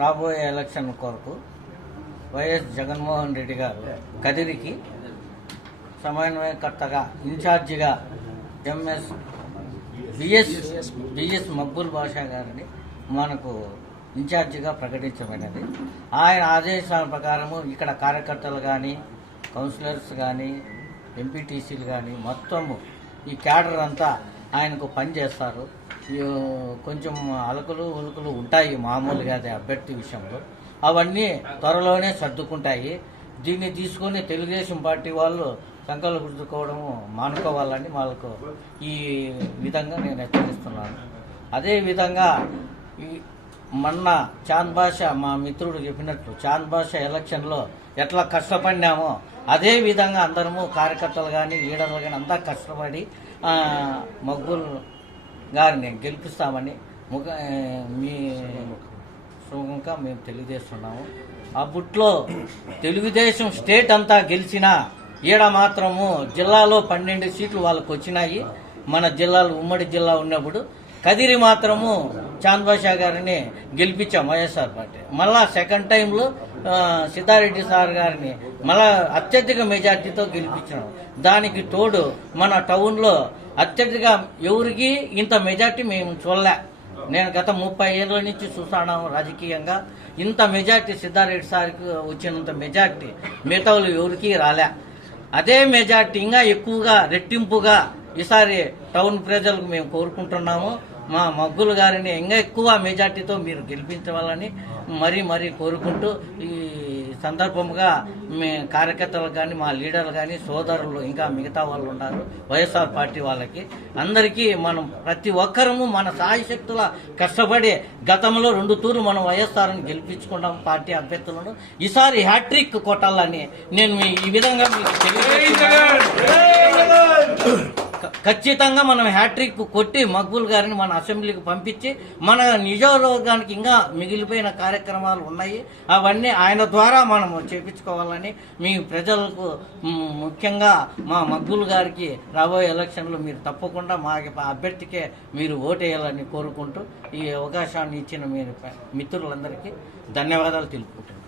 రాబోయే ఎలక్షన్ కొరకు వైఎస్ జగన్మోహన్ రెడ్డి గారు కదిరికి సమన్వయకర్తగా ఇన్ఛార్జిగా MS BS BS Maqbool Basha గారిని మనకు ఇన్ఛార్జిగా ప్రకటించబడినది ఆయన ఆదేశాల ప్రకారము ఇక్కడ కార్యకర్తలు కానీ కౌన్సిలర్స్ కానీ ఎంపీటీసీలు కానీ మొత్తము ఈ క్యాడర్ అంతా ఆయనకు పనిచేస్తారు. కొంచెం అలకలు ఉలుకులు ఉంటాయి మామూలుగా అది అభ్యర్థి విషయంలో. అవన్నీ త్వరలోనే సర్దుకుంటాయి. దీన్ని తీసుకొని తెలుగుదేశం పార్టీ వాళ్ళు సంకలు గుర్తుకోవడము మానుకోవాలని వాళ్ళకు ఈ విధంగా నేను హెచ్చరిస్తున్నాను. అదేవిధంగా ఈ మొన్న చాంద్ భాష మా మిత్రుడు చెప్పినట్లు చాంద్ భాష ఎలక్షన్లో ఎట్లా కష్టపడినామో అదే విధంగా అందరము కార్యకర్తలు కానీ లీడర్లు కానీ అంతా కష్టపడి మగ్గులు గారిని గెలిపిస్తామని ముఖ మీ సుముఖంగా మేము తెలియజేస్తున్నాము. ఆ బుట్లో తెలుగుదేశం స్టేట్ అంతా గెలిచినా ఈడ మాత్రము జిల్లాలో పన్నెండు సీట్లు వాళ్ళకు వచ్చినాయి మన జిల్లాలో ఉమ్మడి జిల్లా ఉన్నప్పుడు కదిరి మాత్రము చాంద్బాషా గారిని గెలిపించాం వైఎస్ఆర్ పార్టీ. మళ్ళా సెకండ్ టైంలో సిద్ధారెడ్డి సార్ గారిని మళ్ళా అత్యధిక మెజార్టీతో గెలిపించినాం. దానికి తోడు మన టౌన్లో అత్యధిక ఎవరికి ఇంత మెజార్టీ మేము చూడలే. నేను గత ముప్పై ఏళ్ళ నుంచి చూస్తాను రాజకీయంగా. ఇంత మెజార్టీ సిద్ధారెడ్డి సార్కి వచ్చినంత మెజార్టీ మిగతా ఎవరికి రాలే. అదే మెజార్టీ ఇంకా ఎక్కువగా రెట్టింపుగా ఈసారి టౌన్ ప్రజలకు మేము కోరుకుంటున్నాము. మా మగ్గులు గారిని ఇంకా ఎక్కువ మెజార్టీతో మీరు గెలిపించవాలని మరీ మరీ కోరుకుంటూ ఈ సందర్భంగా మీ కార్యకర్తలు కానీ మా లీడర్లు కానీ సోదరులు ఇంకా మిగతా వాళ్ళు ఉన్నారు వైఎస్ఆర్ పార్టీ వాళ్ళకి. అందరికీ మనం ప్రతి ఒక్కరము మన సాయశక్తుల కష్టపడి గతంలో రెండు తూర్లు మనం వైఎస్ఆర్ని గెలిపించుకున్నాం పార్టీ అభ్యర్థులను. ఈసారి హ్యాట్రిక్ కొట్టాలని నేను ఈ విధంగా మీకు తెలియజేస్తున్నాను. ఖచ్చితంగా మనం హ్యాట్రిక్ కొట్టి మక్బూల్ గారిని మన అసెంబ్లీకి పంపించి మన నియోజకవర్గానికి ఇంకా మిగిలిపోయిన కార్యక్రమాలు ఉన్నాయి. అవన్నీ ఆయన ద్వారా మనం చేపించుకోవాలని మీ ప్రజలకు ముఖ్యంగా మా మక్బూల్ గారికి రాబోయే ఎలక్షన్లో మీరు తప్పకుండా మా అభ్యర్థికే మీరు ఓటేయాలని కోరుకుంటూ ఈ అవకాశాన్ని ఇచ్చిన మీ మిత్రులందరికీ ధన్యవాదాలు తెలుపుకుంటున్నాను.